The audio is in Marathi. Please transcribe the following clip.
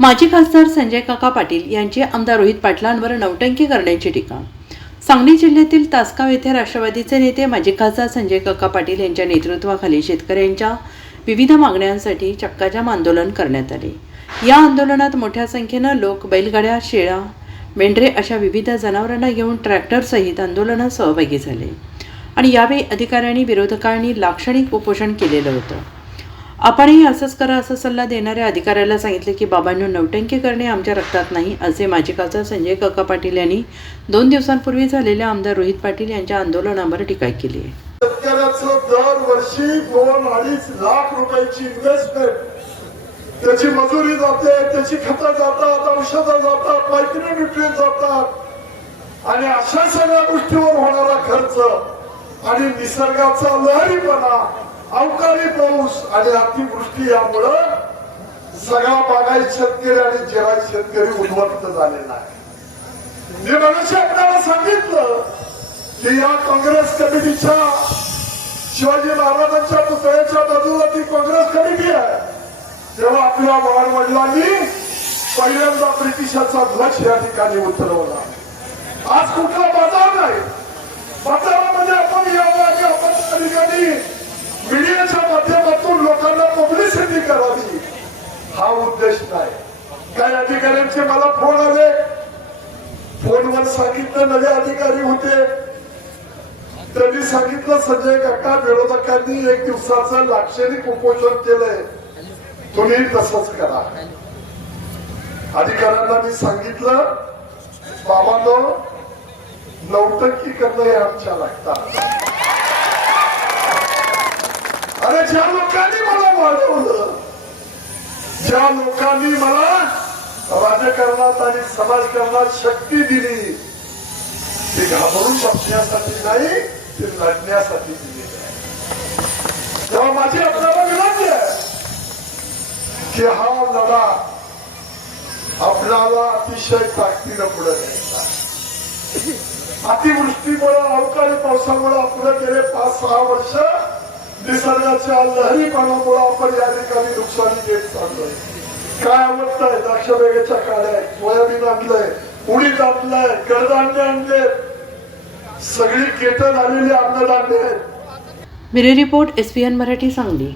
माजी खासदार संजय काका पाटील यांची आमदार रोहित पाटलांवर नौटंकी करण्याची टीका. सांगली जिल्ह्यातील तासगाव येथे राष्ट्रवादीचे नेते माजी खासदार संजय काका पाटील यांच्या नेतृत्वाखाली शेतकऱ्यांच्या विविध मागण्यांसाठी चक्काजाम आंदोलन करण्यात आले. या आंदोलनात मोठ्या संख्येनं लोक बैलगाड्या शेळ्या मेंढरे अशा विविध जनावरांना घेऊन ट्रॅक्टरसहित आंदोलनात सहभागी झाले. आणि यावेळी अधिकाऱ्यांनी विरोधकांनी लाक्षणिक उपोषण केलेलं होतं. आपणही असंच करा असा सल्ला देणाऱ्या अधिकाऱ्याला सांगितले की बाबांनो नौटंकी करणे आमच्या रक्तात नाही असे माजी खासदार संजय काका पाटील यांनी दोन दिवसांपूर्वी झालेल्या आमदार रोहित पाटील यांच्या आंदोलनावर टीका केली आहे. दरवर्षी दोन अडीच लाख रुपयाची इन्व्हेस्टमेंट त्याची मजुरी जाते त्याची खतं जातात औषधं जातात मायक्रो न्यूट्रिय जातात. आणि अशा सगळ्या गोष्टीवर होणारा खर्च आणि निसर्गाचा लहरीपणा अवकाळी पाऊस आणि अतिवृष्टी यामुळं सगळा बागायत शेतकरी आणि जिराई शेतकरी उद्ध्वस्त झालेला आहे. मी मनुष्य आपल्याला सांगितलं की या काँग्रेस कमिटीच्या शिवाजी महाराजांच्या पुतळ्याच्या बाजूला ती काँग्रेस कमिटी आहे. तेव्हा आपल्या वडिलांनी पहिल्यांदा ब्रिटिशाचा ध्वज या ठिकाणी उतरवला आज कुठला बाजार नाही बाजारामध्ये आपण यावं आणि आपण त्या ठिकाणी मीडियाच्या माध्यमातून लोकांना पब्लिसिटी करावी. हा उद्देश नाही. काही अधिकाऱ्यांचे मला फोन आले. फोनवर सांगितलं नवे अधिकारी होते. त्यांनी सांगितलं संजय काका विरोधकांनी एक दिवसाचं लाक्षणिक उपोषण केलंय. तुम्ही तसंच करा. अधिकाऱ्यांना मी सांगितलं बाबांनो नौटंकी करणं हे आमच्या लागतात. अरे ज्या लोकांनी मला वाढवलं ज्या लोकांनी मला राजकारणात आणि समाजकारणात शक्ती दिली ते घाबरून बसण्यासाठी नाही ते लढण्यासाठी दिली तेव्हा माझी आपल्याला विनंती आहे की हा लढा आपल्याला अतिशय ताकदीनं पुढे न्यायचा आहे. अतिवृष्टीमुळे अवकाळी पावसामुळे आपलं गेले पाच सहा वर्ष निसर्गाच्या लहरीपणामुळे आपण या ठिकाणी नुकसानी घेत चाललोय. काय आवडतंय? द्राक्ष बेगेच्या काड्या सोयाबीन आणलंय उडीद आणलंय कडधान्य आणले सगळी केटन आलेली अन्नधान्य आहेत. Bureau report S P N Marathi Sangli.